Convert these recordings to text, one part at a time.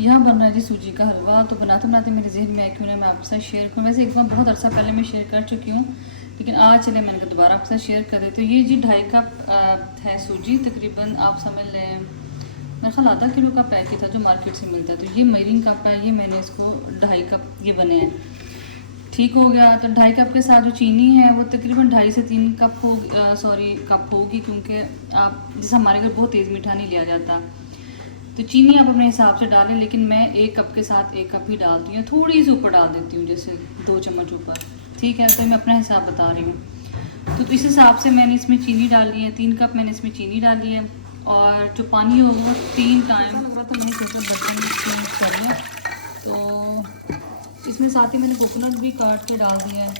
यहाँ बन रहा है जी सूजी का हलवा। तो बनाते बनाते मेरे जहन में आया क्यों ना मैं आपके साथ शेयर करूँ। वैसे एक बार बहुत अर्सा पहले मैं शेयर कर चुकी हूँ, लेकिन आज चले मैंने कहा दोबारा आपके साथ शेयर कर देती हूँ। ये जी 2.5 कप है सूजी, तकरीबन आप समझ लें मेरे ख्याल आधा किलो का पैकेट था जो मार्केट से मिलता है। तो ये मेरिंग कप है, ये मैंने इसको 2.5 कप ये बने हैं। ठीक हो गया। तो 2.5 कप के साथ जो चीनी है वो तकरीबन 2.5 से 3 कप हो कप होगी, क्योंकि आप जैसे हमारे घर बहुत तेज़ मीठा नहीं लिया जाता। तो चीनी आप अपने हिसाब से डालें, लेकिन मैं 1 कप के साथ 1 कप ही डालती हूँ, थोड़ी सी ऊपर डाल देती हूँ, जैसे 2 चम्मच ऊपर। ठीक है, तो मैं अपना हिसाब बता रही हूँ। तो इस हिसाब से मैंने इसमें चीनी डाली है, 3 कप मैंने इसमें चीनी डाली है। और जो पानी होगा 3 टाइम लग रहा था, मैंने सोचा बर्तन चेंज कर लिया। तो इसमें साथ ही मैंने कोकोनट भी काट के डाल दिया है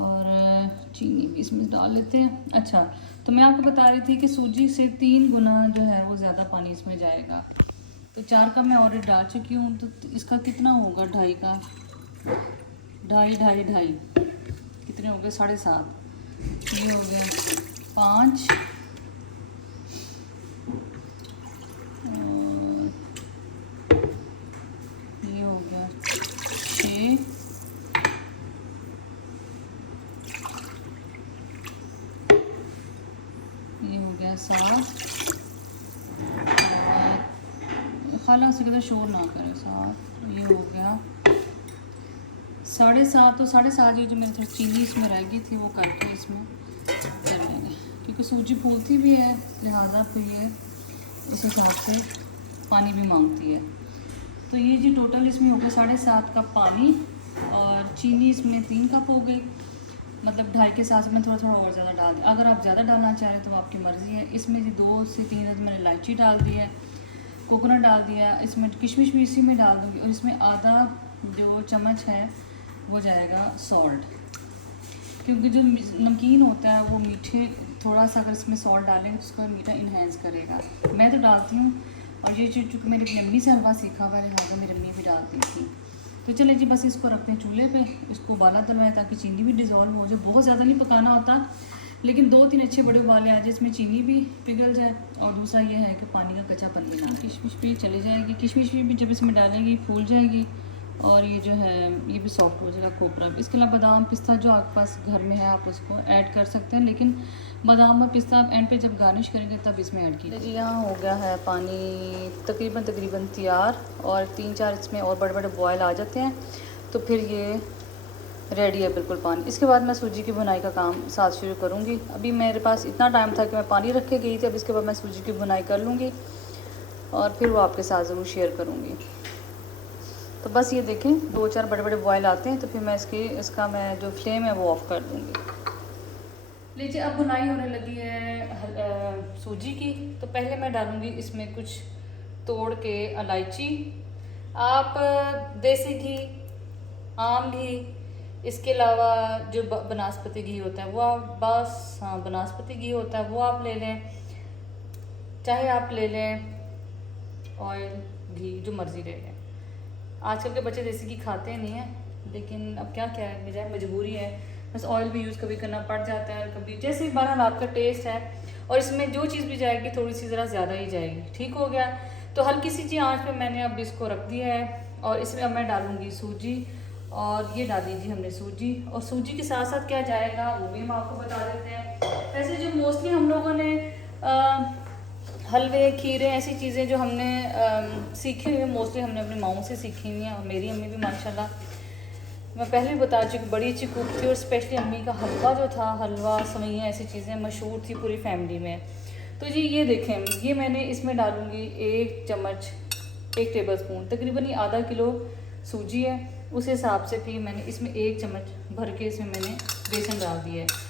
और चीनी भी इसमें डाल लेते हैं। अच्छा, तो मैं आपको बता रही थी कि सूजी से 3 गुना जो है वो ज़्यादा पानी इसमें जाएगा। तो 4 कप मैं ऑलरेडी डाल चुकी हूँ, तो इसका कितना होगा 2.5 का, 2.5 कितने हो गए, 7.5। ये हो गया 5 और ये हो गया 6, ये हो गया 7। खाला से कहते शोर ना करें 7। ये हो गया 7.5। तो 7.5 ये जो मेरी थोड़ी चीनी इसमें रह गई थी वो करके इसमें कर लेंगे, क्योंकि सूजी फूलती भी है, लिहाजा फिर ये इस हिसाब से पानी भी मांगती है। तो ये जी टोटल इसमें हो गया 7.5 कप पानी और चीनी इसमें 3 कप हो गई। मतलब 2.5 के साथ में थोड़ा थोड़ा और ज़्यादा डाल दिया। अगर आप ज़्यादा डालना चाहें तो आपकी मर्ज़ी है। इसमें जी 2 से 3 मैंने इलायची डाल दी है, कोकोनट डाल दिया, इसमें किशमिश भी इसी में डाल दूँगी। और इसमें आधा जो चम्मच है वो जाएगा सॉल्ट, क्योंकि जो नमकीन होता है वो मीठे थोड़ा सा अगर इसमें सॉल्ट डालेंगे तो उसका मीठा इन्हेंस करेगा। मैं तो डालती हूँ, और ये चीज़ चूँकि मेरी अम्मी से हलवा सीखा हुआ है, लिहाजा मेरी अम्मी भी डालती थी। तो चले जी, बस इसको रखते हैं चूल्हे पे, इसको उबाला दिलवाएं ताकि चीनी भी डिज़ोल्व हो जाए। बहुत ज़्यादा नहीं पकाना होता, लेकिन 2-3 अच्छे बड़े उबाले आ जाए, इसमें चीनी भी पिघल जाए और दूसरा ये है कि पानी का कच्चापन भी ना। किशमिश भी चली जाएगी, किशमिश भी जब इसमें डालेंगी फूल जाएगी और ये जो है ये भी सॉफ्ट हो जाएगा, खोपरा भी। इसके अलावा बादाम पिस्ता जो आपके पास घर में है आप उसको ऐड कर सकते हैं, लेकिन बादाम और पिस्ता आप एंड पे जब गार्निश करेंगे तब इसमें ऐड कीजिए जी। यहाँ हो गया है पानी तकरीबन तैयार, और 3-4 इसमें और बड़े बड़े बॉयल आ जाते हैं, तो फिर ये रेडी है बिल्कुल पानी। इसके बाद मैं सूजी की बुनाई का काम साथ शुरू करूँगी। अभी मेरे पास इतना टाइम था कि मैं पानी रख के गई थी, अब इसके बाद मैं सूजी की बुनाई कर लूँगी और फिर वो आपके साथ ज़रूर शेयर करूँगी। तो बस ये देखें 2-4 बड़े बड़े बॉयल आते हैं, तो फिर मैं इसका मैं जो फ्लेम है वो ऑफ़ कर दूँगी। लीजिए, अब बुनाई होने लगी है सूजी की। तो पहले मैं डालूँगी इसमें कुछ तोड़ के इलायची, आप देसी घी, आम घी, इसके अलावा जो बनास्पति घी होता है वो आप बस, हाँ बनास्पति घी होता है वो आप ले लें, चाहे आप ले लें ऑयल घी, जो मर्ज़ी ले लें। आजकल के बच्चे देसी घी खाते नहीं हैं, लेकिन अब क्या क्या है, मेरी मजबूरी है, बस ऑयल भी यूज़ कभी करना पड़ जाता है, कभी जैसे बहरहाल आपका टेस्ट है। और इसमें जो चीज़ भी जाएगी थोड़ी सी ज़रा ज़्यादा ही जाएगी। ठीक हो गया। तो हल्की सी जी आंच पे मैंने अब इसको रख दिया है, और इसमें अब मैं डालूँगी सूजी। और ये डाल दीजिए हमने सूजी, और सूजी के साथ साथ क्या जाएगा वो भी हम आपको बता देते हैं। वैसे जो मोस्टली हम लोगों ने हलवे, खीरे, ऐसी चीज़ें जो हमने सीखी हुई है, मोस्टली हमने अपनी माओं से सीखी हुई हैं। और मेरी अम्मी भी माशाल्लाह, मैं पहले भी बता चुकी, बड़ी अच्छी कुक थी। और स्पेशली अम्मी का हलवा जो था, हलवा, सवैयाँ, ऐसी चीज़ें मशहूर थी पूरी फैमिली में। तो जी ये देखें, ये मैंने इसमें डालूँगी 1 चम्मच, 1 टेबल स्पून, तकरीबन आधा किलो सूजी है, उस हिसाब से फिर मैंने इसमें 1 चम्मच भर के इसमें मैंने बेसन डाल दिया है।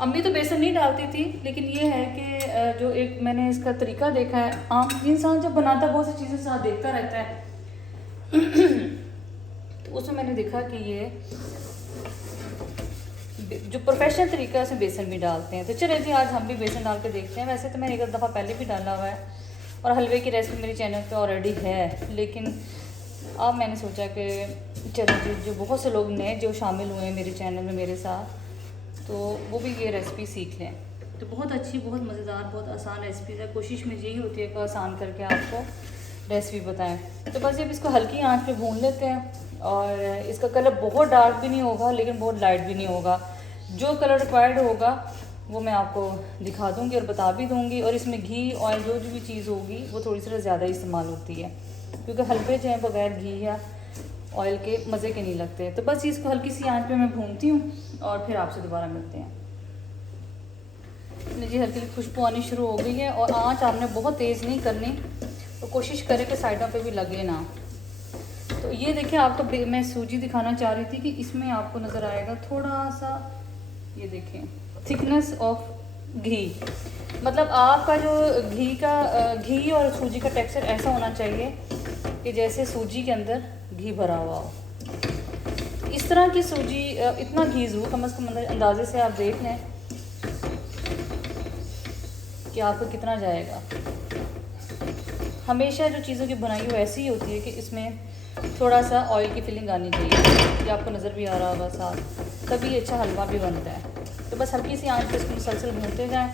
अम्मी तो बेसन नहीं डालती थी, लेकिन ये है कि जो एक मैंने इसका तरीका देखा है, आम इंसान जब बनाता है बहुत सी चीज़ें साथ देखता रहता है तो उसमें मैंने देखा कि ये जो प्रोफेशनल तरीका है उसमें बेसन भी डालते हैं। तो चलिए जी, आज हम भी बेसन डाल के देखते हैं। वैसे तो मैंने एक दफ़ा पहले भी डाला हुआ है, और हलवे की रेसिपी मेरे चैनल पे ऑलरेडी है, लेकिन अब मैंने सोचा कि चलो जी, जो बहुत से लोग नए जो शामिल हुए हैं मेरे चैनल में मेरे साथ, तो वो भी ये रेसिपी सीख लें। तो बहुत अच्छी, बहुत मज़ेदार, बहुत आसान रेसिपी है। कोशिश मेरी यही होती है कि आसान करके आपको रेसिपी बताएं। तो बस अब इसको हल्की आंच पे भून लेते हैं और इसका कलर बहुत डार्क भी नहीं होगा लेकिन बहुत लाइट भी नहीं होगा। जो कलर रिक्वायर्ड होगा वो मैं आपको दिखा दूंगी और बता भी दूंगी। और इसमें घी ऑयल जो भी चीज़ होगी वो थोड़ी सी ज़्यादा इस्तेमाल होती है, क्योंकि हलवे जो हैं बगैर घी या ऑयल के मज़े के नहीं लगते। तो बस इसको हल्की सी आंच पे मैं भूनती हूँ और फिर आपसे दोबारा मिलते हैं। जी हल्की हल्की खुशबू आनी शुरू हो गई है और आंच आपने बहुत तेज़ नहीं करनी, तो कोशिश करें कि साइडों पे भी लगे ना। तो ये देखिए आपको मैं सूजी दिखाना चाह रही थी कि इसमें आपको नज़र आएगा थोड़ा सा, ये देखें थिकनेस ऑफ घी, मतलब आपका जो घी और सूजी का टेक्सचर ऐसा होना चाहिए कि जैसे सूजी के अंदर घी भरा हुआ हो। इस तरह की सूजी, इतना घी ज़रूर कम अज़ कम अंदाजे से आप देख लें कि आपको कितना जाएगा। हमेशा जो चीज़ों की बनाई वो ऐसी ही होती है कि इसमें थोड़ा सा ऑयल की फिलिंग आनी चाहिए, ये आपको नज़र भी आ रहा होगा साथ, तभी अच्छा हलवा भी बनता है। तो बस हल्की सी आंच पे इसको मुसलसल भूनते जाएं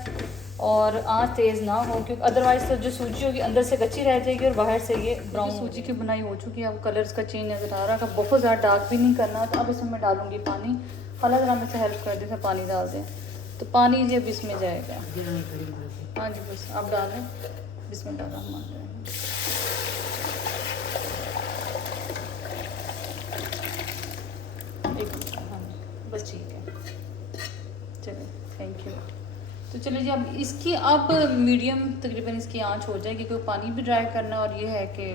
और आंच तेज़ ना हो, क्योंकि अदरवाइज़ तो जो सूजी होगी अंदर से कच्ची रह जाएगी और बाहर से ये ब्राउन। सूजी की बुनाई हो चुकी है, आपको कलर इसका चेंज नज़र आ रहा है। बहुत ज़्यादा डार्क भी नहीं करना। तो अब इसमें मैं डालूँगी पानी। खाला ज़रा मेरे से हेल्प कर दें, पानी डाल दें। तो पानी जी अब इसमें जाएगा। हाँ जी बस आप डाल दें, बिस्मिल्लाह। हाँ बस ठीक है, चलिए थैंक यू। तो चलिए जी अब इसकी अब मीडियम तकरीबन इसकी आंच हो जाएगी, क्योंकि पानी भी ड्राई करना और ये है कि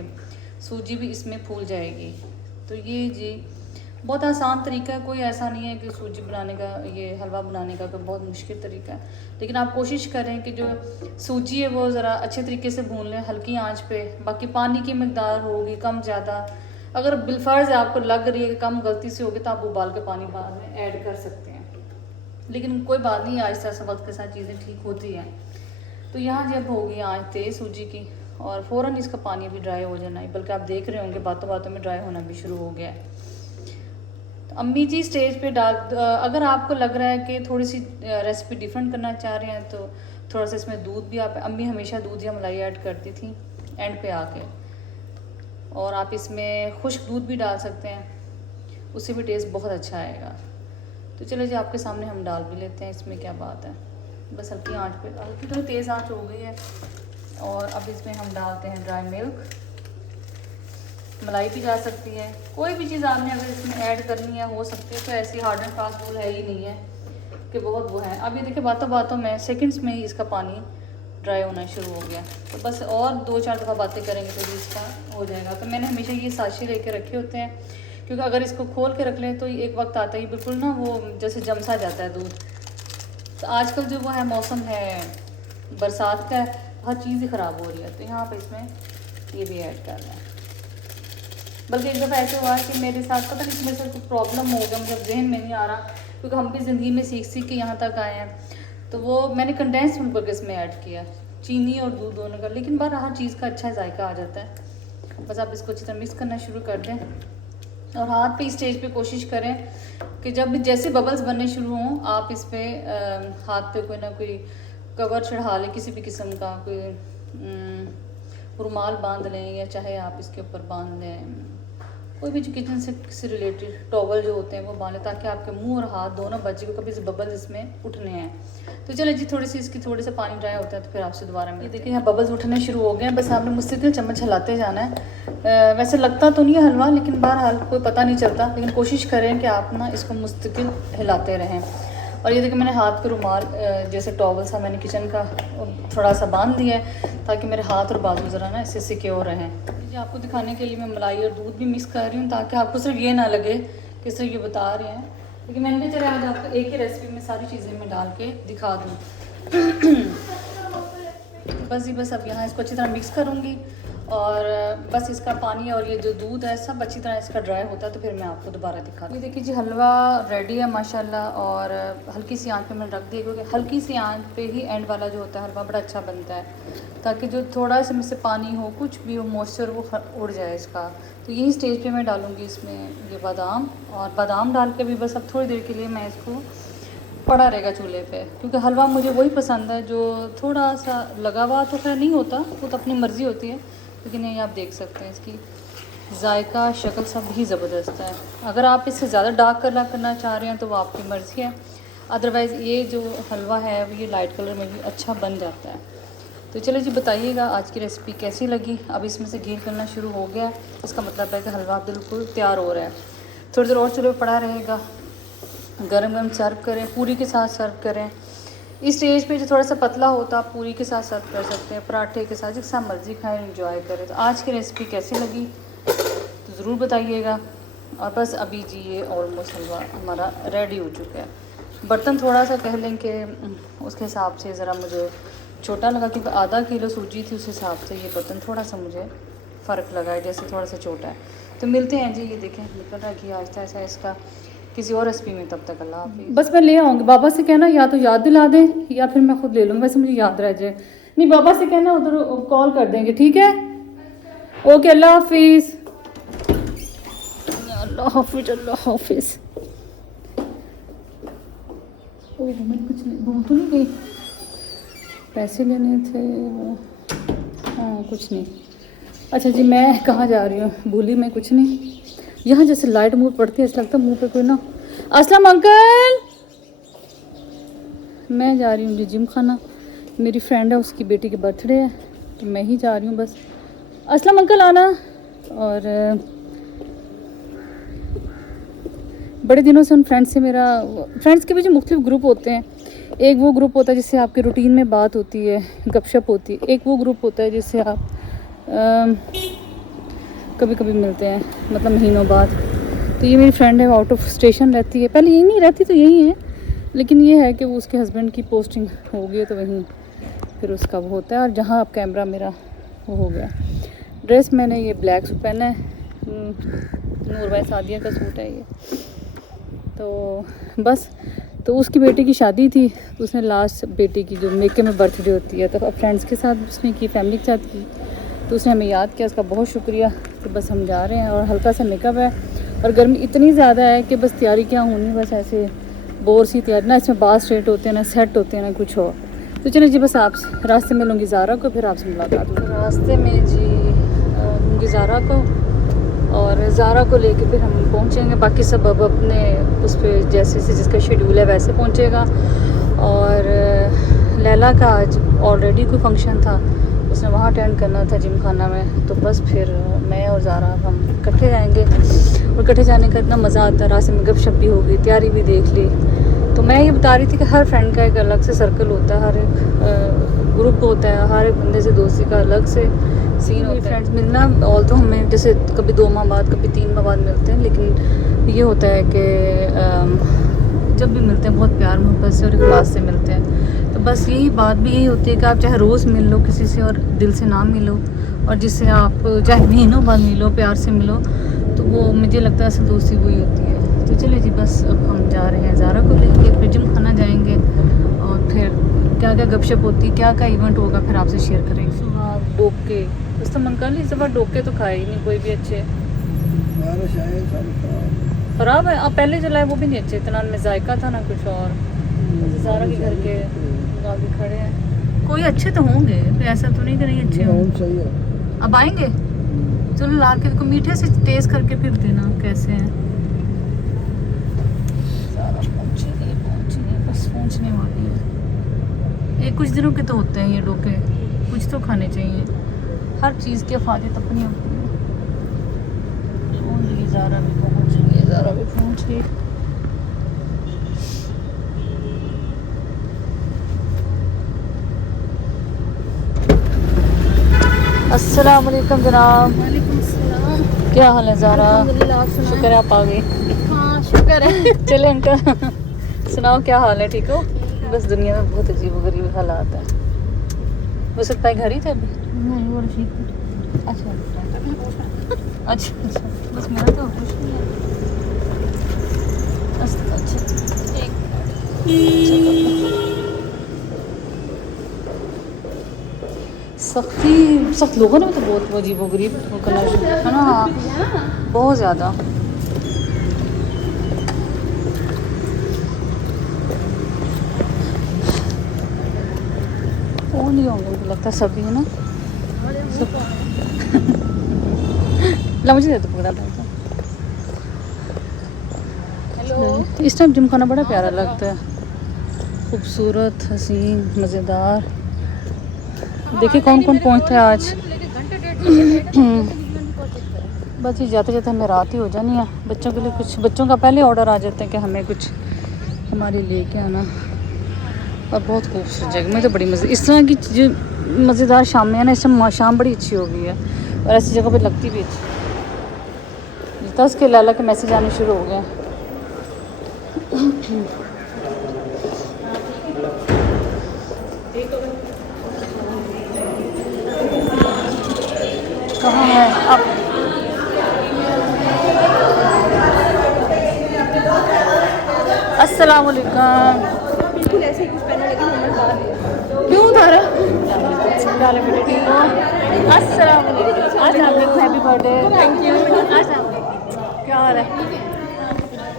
सूजी भी इसमें फूल जाएगी। तो ये जी बहुत आसान तरीका है, कोई ऐसा नहीं है कि सूजी बनाने का, ये हलवा बनाने का कोई बहुत मुश्किल तरीका है। लेकिन आप कोशिश करें कि जो सूजी है वो ज़रा अच्छे तरीके से भून लें हल्की आंच पे। बाकी पानी की मकदार होगी कम ज़्यादा, अगर बिलफर्ज आपको लग रही है कि कम गलती से होगी तो आप उबाल के पानी बाद में ऐड कर सकते हैं, लेकिन कोई बात नहीं, आहिस्ता आहिस्ता वक्त के साथ चीज़ें ठीक होती हैं। तो यहाँ जब होगी आंच तेज़ सूजी की और फ़ौरन इसका पानी भी ड्राई हो जाना है, बल्कि आप देख रहे होंगे बातों बातों में ड्राई होना भी शुरू हो गया है। तो अम्मी जी स्टेज पे अगर आपको लग रहा है कि थोड़ी सी रेसिपी डिफरेंट करना चाह रहे हैं तो थोड़ा सा इसमें दूध भी, आप अम्मी हमेशा दूध या मलाई ऐड करती थी एंड पे आके, और आप इसमें खुश्क दूध भी डाल सकते हैं, उससे भी टेस्ट बहुत अच्छा आएगा। तो चलो जी आपके सामने हम डाल भी लेते हैं, इसमें क्या बात है। बस हल्की आंच पे, हल्की तो तेज़ आंच हो गई है। और अब इसमें हम डालते हैं ड्राई मिल्क, मलाई भी जा सकती है, कोई भी चीज़ आपने अगर इसमें ऐड करनी है हो सकती है। तो ऐसी हार्ड एंड फास्ट रूल है ही नहीं है कि बहुत वो है। अब ये देखिए बातों बातों में सेकंड्स में ही इसका पानी ड्राई होना शुरू हो गया। तो बस और 2-4 दफ़ा बातें करेंगे तो भी इसका हो जाएगा। तो मैंने हमेशा ये साशे लेके रखे होते हैं, क्योंकि अगर इसको खोल के रख लें तो एक वक्त आता ही बिल्कुल ना वो जैसे जम सा जाता है दूध। तो आजकल जो वो है मौसम है बरसात का, हर चीज़ ही ख़राब हो रही है। तो यहाँ पे इसमें ये भी ऐड करना है। बल्कि एक दफ़ा ऐसे हुआ कि मेरे साथ पता नहीं इसमें से कुछ प्रॉब्लम हो गया, मुझे जहन में नहीं आ रहा, क्योंकि हम भी ज़िंदगी में सीख सीख के यहाँ तक आए हैं। तो वो मैंने कंडेंस मिल्क इसमें ऐड किया, चीनी और दूध दोनों का, लेकिन बार हर चीज़ का अच्छा जायका आ जाता है। बस आप इसको अच्छी तरह मिक्स करना शुरू कर दें और हाथ पे स्टेज पे कोशिश करें कि जब जैसे बबल्स बनने शुरू हों आप इस पर हाथ पे कोई ना कोई कवर चढ़ा लें, किसी भी किस्म का कोई रुमाल बांध लें, या चाहे आप इसके ऊपर बांध लें कोई भी जो किचन से रिलेटेड टॉवल जो होते हैं वो बांध लें, ताकि आपके मुंह और हाथ दोनों बचे को कभी से बबल्स इसमें उठने हैं। तो चलो जी थोड़ी सी इसकी थोड़ी सा पानी ड्राई होता है तो फिर आपसे दोबारा में देखिए यहाँ बबल्स उठने शुरू हो गए हैं। बस आपने मुस्तकिल चम्मच हिलाते जाना है। वैसे लगता तो नहीं है हलवा, लेकिन बहरहाल कोई पता नहीं चलता, लेकिन कोशिश करें कि आप ना इसको मुस्तकिल हिलाते रहें। और ये देखिए मैंने हाथ पे रुमाल जैसे टॉवल सा मैंने किचन का थोड़ा सा बांध दिया है, ताकि मेरे हाथ और बाजू ज़रा ना इससे सिक्योर रहें। जी आपको दिखाने के लिए मैं मलाई और दूध भी मिक्स कर रही हूँ, ताकि आपको सिर्फ ये ना लगे कि सिर्फ ये बता रहे हैं, लेकिन मैंने चले आज आपको एक ही रेसिपी में सारी चीज़ें मैं डाल के दिखा दूँ। बस जी बस अब यहाँ इसको अच्छी तरह मिक्स करूँगी और बस इसका पानी और ये जो दूध है सब अच्छी तरह इसका ड्राई होता है तो फिर मैं आपको दोबारा दिखा दूँ। ये देखिए जी हलवा रेडी है माशाल्लाह, और हल्की सी आंच पे मैंने रख दिया, क्योंकि हल्की सी आंच पे ही एंड वाला जो होता है हलवा बड़ा अच्छा बनता है, ताकि जो थोड़ा सा में से पानी हो, कुछ भी हो, मॉइस्चर वो उड़ जाए इसका। तो यही स्टेज पर मैं डालूँगी इसमें ये बादाम, और बादाम डाल के भी बस अब थोड़ी देर के लिए मैं इसको पड़ा रहेगा चूल्हे पे, क्योंकि हलवा मुझे वही पसंद है जो थोड़ा सा लगा हुआ तो खैर नहीं होता, वो तो अपनी मर्ज़ी होती है, लेकिन ये आप देख सकते हैं इसकी जायका शक्ल सब ही ज़बरदस्त है। अगर आप इससे ज़्यादा डार्क कलर करना चाह रहे हैं तो वो आपकी मर्ज़ी है, अदरवाइज़ ये जो हलवा है ये लाइट कलर में भी अच्छा बन जाता है। तो चलो जी बताइएगा आज की रेसिपी कैसी लगी। अब इसमें से घी निकलना शुरू हो गया, इसका मतलब है कि हलवा बिल्कुल तैयार हो रहा है। थोड़ी देर और चलो पड़ा रहेगा, गरम गरम सर्व करें, पूरी के साथ सर्व करें। इस स्टेज पे जो थोड़ा सा पतला होता आप पूरी के साथ सर्व कर सकते हैं, पराठे के साथ, जिस साथ मर्ज़ी खाएं, एंजॉय करें। तो आज की रेसिपी कैसी लगी तो ज़रूर बताइएगा। और बस अभी जी ये ऑलमोस्ट हलवा हमारा रेडी हो चुका है। बर्तन थोड़ा सा कह लें कि उसके हिसाब से ज़रा मुझे छोटा लगा, क्योंकि आधा किलो सूजी थी, उस हिसाब से ये बर्तन थोड़ा सा मुझे फ़र्क लगा है, जैसे थोड़ा सा छोटा है। तो मिलते हैं जी, ये देखें निकल रहा कि आहिस्ता आहिस्ता इसका किसी और रेसिपी में। तब तक अल्लाह हाफिज़। बस मैं ले आऊँगी, बाबा से कहना या तो याद दिला दें या फिर मैं खुद ले लूँगी, वैसे मुझे याद रह जाए। नहीं बाबा से कहना उधर कॉल कर देंगे, ठीक है? ओके अल्लाह हाफिज़। अल्लाह हाफिज़, अल्लाह हाफिज़। मैंने कुछ नहीं बोल तो नहीं गई, पैसे लेने थे वो, हाँ कुछ नहीं। अच्छा जी मैं कहाँ जा रही हूँ, भूली मैं कुछ नहीं। यहाँ जैसे लाइट मुँह पड़ती है ऐसा लगता है मुँह पे कोई ना। अस्सलाम अंकल, मैं जा रही हूँ जी जिम खाना, मेरी फ्रेंड है उसकी बेटी के बर्थडे है तो मैं ही जा रही हूँ बस। अस्सलाम अंकल आना। और बड़े दिनों से उन फ्रेंड्स से मेरा, फ्रेंड्स के भी जो मुख्तलिफ ग्रुप होते हैं, एक वो ग्रुप होता है जिससे आपके रूटीन में बात होती है, गपशप होती है, एक वो ग्रुप होता है जिससे आप कभी कभी मिलते हैं, मतलब महीनों बाद। तो ये मेरी फ्रेंड है, वो आउट ऑफ स्टेशन रहती है, पहले यही नहीं रहती तो यही है, लेकिन ये है कि वो उसके हस्बैंड की पोस्टिंग हो गई है तो वहीं फिर उसका वो होता है। और जहाँ अब कैमरा मेरा वो हो गया। ड्रेस मैंने ये ब्लैक सूट पहना है, नूर भाई सादिया का सूट है ये। तो बस, तो उसकी बेटी की शादी थी तो उसने लास्ट बेटी की जो मेके में बर्थडे होती है तो अब फ्रेंड्स के साथ उसने की, फैमिली के साथ की, तो उसने हमें याद किया, उसका बहुत शुक्रिया। तो बस हम जा रहे हैं और हल्का सा मेकअप है और गर्मी इतनी ज़्यादा है कि बस तैयारी क्या होनी, बस ऐसे बोर सी तैयारी, ना इसमें बाल स्ट्रेट होते हैं ना सेट होते हैं ना कुछ और। तो चलिए जी बस आप रास्ते में लूँगी ज़ारा को, फिर आपसे मुलाकात होगी रास्ते में जी, लूँगी ज़ारा को और ज़ारा को लेके फिर हम पहुँचेंगे। बाकी सब अब अपने उस पर जैसे से जिसका शेड्यूल है वैसे पहुँचेगा। और लैला का आज ऑलरेडी कोई फंक्शन था, उसने वहाँ अटेंड करना था जिम खाना में, तो बस फिर मैं और ज़ारा हम इकट्ठे जाएंगे। और इकट्ठे जाने का इतना मज़ा आता है, रास्ते में गपशप भी हो गई, तैयारी भी देख ली। तो मैं ये बता रही थी कि हर फ्रेंड का एक अलग से सर्कल होता है, हर एक ग्रुप होता है, हर एक बंदे से दोस्ती का अलग से सीन होता है। फ्रेंड्स मिलना ऑल तो हमें जैसे कभी 2 माह बाद कभी 3 माह बाद मिलते हैं, लेकिन ये होता है कि जब भी मिलते हैं बहुत प्यार मोहब्बत से और इखलास से मिलते हैं। तो बस यही बात भी यही होती है कि आप चाहे रोज़ मिल लो किसी से और दिल से ना मिलो, और जिससे आप चाहे महीनों बाद मिलो प्यार से मिलो, तो वो मुझे लगता है असल दोस्ती वही होती है। तो चलिए जी बस अब हम जा रहे हैं ज़ारा को लेके, फिर जिम खाना जाएंगे और फिर क्या क्या गपशप होती है, क्या क्या इवेंट होगा फिर आपसे शेयर करेंगे। हाँ डोके, उस तो मंकल इस दफ़ा डोके तो खाए ही नहीं कोई भी अच्छे, ख़राब है। अब पहले चलाए वो भी नहीं अच्छे, इतना में जायका था ना कुछ और। ज़ारा के घर के आगे खड़े हैं, कोई अच्छे तो होंगे, तो ऐसा तो नहीं कि नहीं अच्छे होंगे। अब आएंगे, चलो ला के को मीठे से टेस्ट करके फिर देना कैसे हैं। पहुँची बस पहुँचने वाली है। ये कुछ दिनों के तो होते हैं ये डोके, कुछ तो खाने चाहिए, हर चीज़ की अफादियत अपनी होती है। ज़ारा भी पहुँच गई है, ज़ारा भी पहुँच गई। अस्सलाम वालेकुम जनाब। वालेकुम अस्सलाम। क्या हाल है ज़ारा? अल्हम्दुलिल्लाह, आप सुनाएं? शुक्र है आप आ गई। हाँ शुक्र है। चले अंकल सुनाओ क्या हाल है, ठीक हो? बस दुनिया में बहुत अजीब गरीब हालात है। वो सिर्फ भाई घर ही थे अभी? नहीं वो रशीद। अच्छा अच्छा, बस मेरा तो कुछ नहीं है। अच्छा सख्त लोगों ने तो बहुत अजीब व गरीब करना है ना, बहुत ज़्यादा। वो नहीं होंगे मुझे लगता है सभी, है ना सब। ला मुझे दे दो पूरा बैग। हेलो। इस टाइम जिम खाना बड़ा प्यारा लगता है, खूबसूरत, हसीन, मज़ेदार। देखिए कौन कौन पहुँचता है आज। बस ये जाते जाते हमें रात ही हो जानी है। बच्चों के लिए कुछ, बच्चों का पहले ऑर्डर आ जाते हैं कि हमें कुछ हमारे लेके आना। और बहुत खूबसूरत जगह में तो बड़ी मज़े, इस तरह की जो मज़ेदार शाम में है ना, इस टाइम शाम बड़ी अच्छी हो गई है और ऐसी जगह पे लगती भी अच्छी। जितना उसके लाला के मैसेज आने शुरू हो गए हैं। कहाँ है अब? अस्सलाम वालेकुम। बिल्कुल ऐसे ही कुछ पहना लेकिन हमने उतारा नहीं। क्यों उतारा? क्या हाल है बेटा, ठीक हो? अस्सलाम वालेकुम। आज आप लोग हैप्पी बर्थडे। Thank you. क्या हाल है?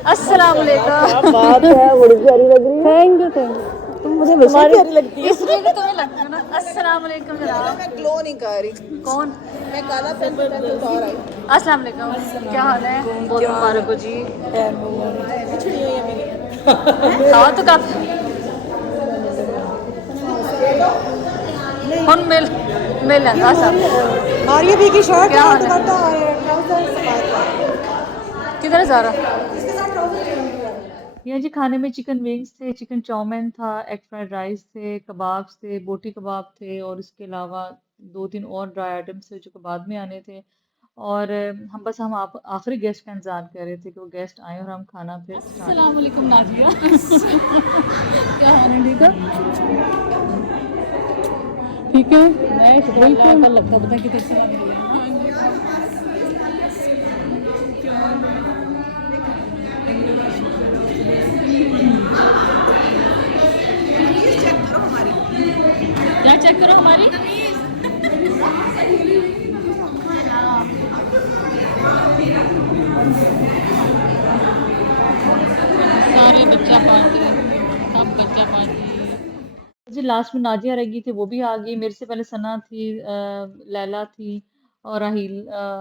अस्सलाम वालेकुम। बात है, बड़ी प्यारी लग रही है। Thank you thank you. तुम मुझे हमेशा ही प्यारी लगती है। इसलिए कि तुम्हें लगती हो ना। अस्सलाम वालेकुम जनाब। मैं ग्लो नहीं कर रही। कौन? मैं काला पेन पे पेन उतार आई। अस्सलाम वालेकुम। क्या हाल है? बहुत मुबारक हो जी। पिछड़ी हुई है मेरी। हाँ तो कब ਹੁਣ ਮਿਲ ਲੈਂਦਾ सब। आर्या भी की शर्ट क्या है, हाल है? दुपट्टा और ट्राउजर। किधर है ज़ारा? इसके साथ ट्राउजर चेंज हुआ। यहाँ जी खाने में चिकन विंग्स थे, चिकन चाउमीन था, एग फ्राइड राइस थे, कबाब्स थे, बोटी कबाब थे और इसके अलावा दो तीन और ड्राई आइटम्स थे जो बाद में आने थे। और हम आप आखिरी गेस्ट का इंतजार कर रहे थे कि वो गेस्ट आए और हम खाना फिर अस्सलाम वालेकुम नाजिया। क्या हाल है, ठीक है? ठीक है, मैं बिल्कुल लगता पता कि क्या चेक करो हमारी। सारे बच्चा पार्टी, सब बच्चा पार्टी जी। लास्ट में नाजिया रह गई थी, वो भी आ गई। मेरे से पहले सना थी, लैला थी और राहील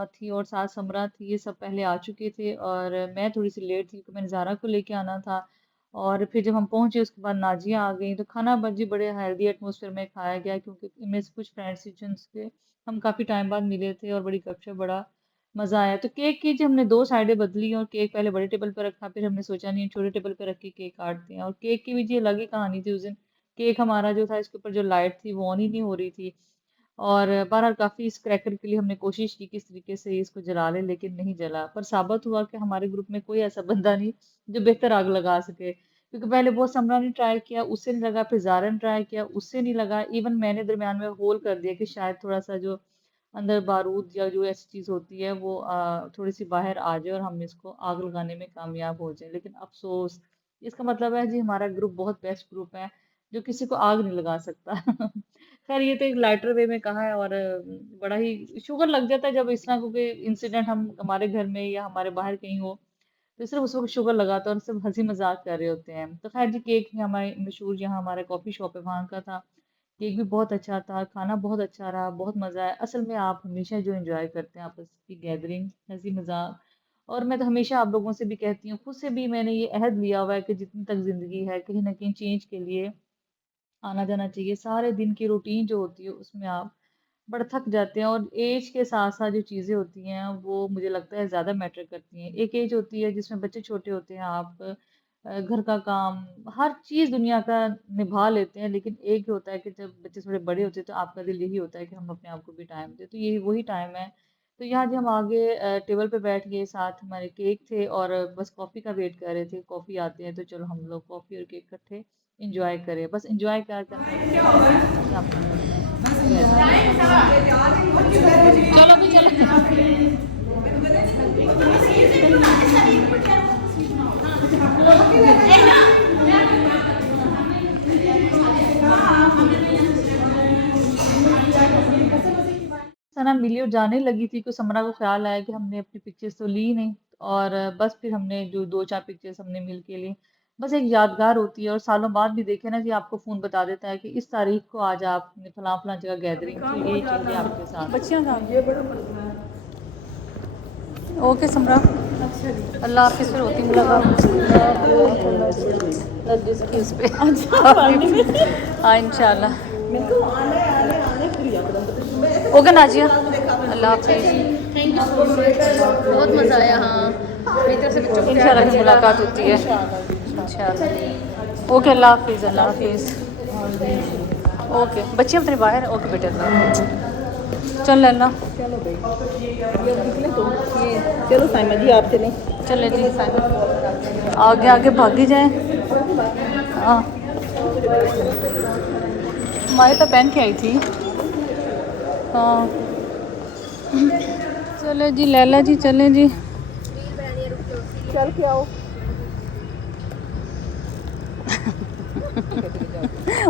थी और साथ समरा थी। ये सब पहले आ चुके थे और मैं थोड़ी सी लेट थी क्योंकि मैंने ज़ारा को लेके आना था। और फिर जब हम पहुंचे उसके बाद नाजिया आ गई। तो खाना जी बड़े हेल्दी एटमॉस्फेयर में खाया गया क्योंकि इनमें से कुछ फ्रेंड्स जिनसे हम काफ़ी टाइम बाद मिले थे और बड़ी गपशप, बड़ा मज़ा आया। तो केक की जी हमने दो साइडें बदली और केक पहले बड़े टेबल पर रखा, फिर हमने सोचा नहीं छोटे टेबल पर रख के केक काटते हैं। और केक की भी जी अलग ही कहानी थी उस दिन। केक हमारा जो था इसके ऊपर जो लाइट थी वो ऑन ही नहीं हो रही थी। और बहरहाल काफ़ी इस क्रैकर के लिए हमने कोशिश की किस तरीके से इसको जला लें, लेकिन नहीं जला। पर साबित हुआ कि हमारे ग्रुप में कोई ऐसा बंदा नहीं जो बेहतर आग लगा सके, क्योंकि पहले बहुत समरा ने ट्राई किया, उससे नहीं लगा, फिर ज़ारा ने ट्राई किया, उससे नहीं लगा। इवन मैंने दरमियान में होल कर दिया कि शायद थोड़ा सा जो अंदर बारूद या जो ऐसी चीज़ होती है वो थोड़ी सी बाहर आ जाए और हम इसको आग लगाने में कामयाब हो जाए। लेकिन अफसोस, इसका मतलब है जी हमारा ग्रुप बहुत बेस्ट ग्रुप है जो किसी को आग नहीं लगा सकता। खैर ये तो एक लाइटर वे में कहा है और बड़ा ही शुगर लग जाता है जब इस तरह कोई इंसिडेंट हम हमारे घर में या हमारे बाहर कहीं हो, तो सिर्फ उस वक्त शुगर लगाता है और सब हंसी मजाक कर रहे होते हैं। तो खैर जी केक भी हमारे मशहूर, यहाँ हमारा कॉफ़ी शॉप है वहाँ का था। केक भी बहुत अच्छा था, खाना बहुत अच्छा रहा, बहुत मज़ा आया। असल में आप हमेशा जो एंजॉय करते हैं आपस की गैदरिंग, हंसी मजाक। और मैं तो हमेशा आप लोगों से भी कहती हूँ, खुद से भी मैंने ये अहद लिया हुआ है कि जितनी तक ज़िंदगी है कहीं ना कहीं चेंज के लिए आना जाना चाहिए। सारे दिन की रूटीन जो होती है उसमें आप बड़ा थक जाते हैं और एज के साथ साथ जो चीज़ें होती हैं वो मुझे लगता है ज़्यादा मैटर करती हैं। एक एज होती है जिसमें बच्चे छोटे होते हैं, आप घर का काम, हर चीज़ दुनिया का निभा लेते हैं। लेकिन एक होता है कि जब बच्चे थोड़े बड़े होते हैं तो आपका दिल यही होता है कि हम अपने आप को भी टाइम दें। तो यही वही टाइम है। तो यहाँ जो हम आगे टेबल पे बैठ गए, साथ हमारे केक थे और बस कॉफ़ी का वेट कर रहे थे। कॉफ़ी आते हैं तो चलो हम लोग कॉफ़ी और केक इकट्ठे इंजॉय करें। बस इंजॉय क्या करना है, बस आप चलो भी चलो। सना मिली और जाने लगी थी, तो समरा को ख्याल आया कि हमने अपनी पिक्चर्स तो ली नहीं। और बस फिर हमने जो दो चार पिक्चर्स हमने मिल के ली। बस एक यादगार होती है। और सालों बाद भी देखे ना जी, आपको फ़ोन बता देता है कि इस तारीख को आज आपने फलां फलां जगह गैदरिंग थी, यही चीज़ें आपके साथ बच्चियाँ कहाँ ये बड़ा ओके समरा। अच्छा जी, अल्लाह हाफिज़, फिर होती मुलाकात इस पे। हाँ इंशाल्लाह। ओके नाजिया, अल्लाह हाफिज़, थैंक यू सो मच, बहुत मज़ा आया। हाँ मेरी तरफ से बच्चों को इंशाल्लाह फिर मुलाकात होती है इंशाल्लाह। ओके अल्लाह हाफिज़, अल्लाह हाफिज़। ओके बच्चे अपने बाहर, ओके बेटे अल्लाह। चल लैला, चलो भाई, ये निकले तो ये चलो साइमा जी आप चलें। चले जी, आगे आगे भागी जाए। हाँ मैं तो पहन के आई थी। हाँ चले जी लैला जी, चले जी। चल के आओ।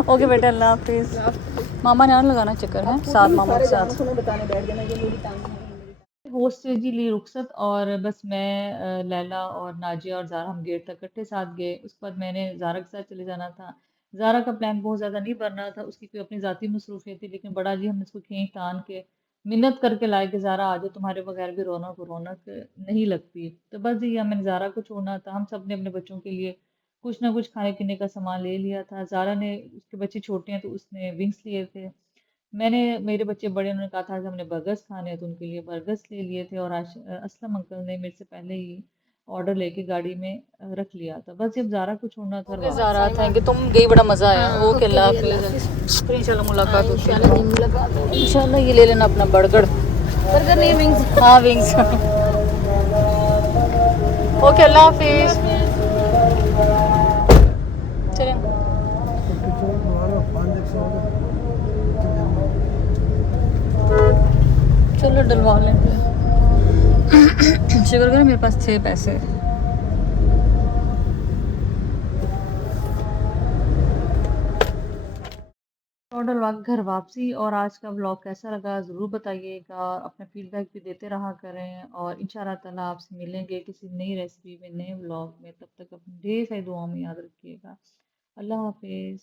ओके बेटा अल्लाह हाफिज़। मामा ने आने लगाना चक्कर है साथ, मामा के साथ। बताने बैठ जाना ये मेरी टांग है। होस्ट से जी ली रुखसत, और बस मैं लैला और नाजिया और ज़ारा हम गेट तक इकट्ठे साथ गए। उसके बाद मैंने ज़ारा के साथ चले जाना था। ज़ारा का प्लान बहुत ज़्यादा नहीं बन रहा था, उसकी कोई अपनी ज़ाती मसरूफियत थी, लेकिन बड़ा जी हमने उसको खींच तान के मिन्नत करके लाए कि ज़ारा आ जाओ, तुम्हारे बगैर भी रौनक रौनक नहीं लगती। तो बस जी मैंने ज़ारा को छोड़ना था। हम सब ने अपने बच्चों के लिए कुछ ना कुछ खाने पीने का सामान ले लिया था। ज़ारा ने, उसके बच्चे छोटे हैं तो उसने विंग्स लिए थे। मैंने, मेरे बच्चे बड़े, उन्होंने कहा था कि हमने बर्गर्स खाने हैं, तो उनके लिए बर्गर्स ले लिए थे। और असलम अंकल ने मेरे से पहले ही ऑर्डर लेके गाड़ी में रख लिया था। बस जब ज़ारा को छोड़ना था। ओके ज़ारा, थैंक यू, तुम गई, बड़ा मज़ा आया। ओके अल्लाह हाफिज़, फिर इंशाल्लाह मुलाकात होगी। इंशाल्लाह ये ले लेना अपना बर्गर, बर्गर नहीं विंग्स, हाँ विंग्स। ओके अल्लाह हाफिज़, चलें। चलो डलवा लें फिर। शुक्र करो मेरे पास थे पैसे। और डलवा के घर वापसी। और आज का व्लॉग कैसा लगा ज़रूर बताइएगा, अपना फीडबैक भी देते रहा करें। और इंशाल्लाह ताला आपसे मिलेंगे किसी नई रेसिपी में, नए व्लॉग में। तब तक अपनी ढेर सारी दुआओं में याद रखिएगा। अल्लाह हाफिज़।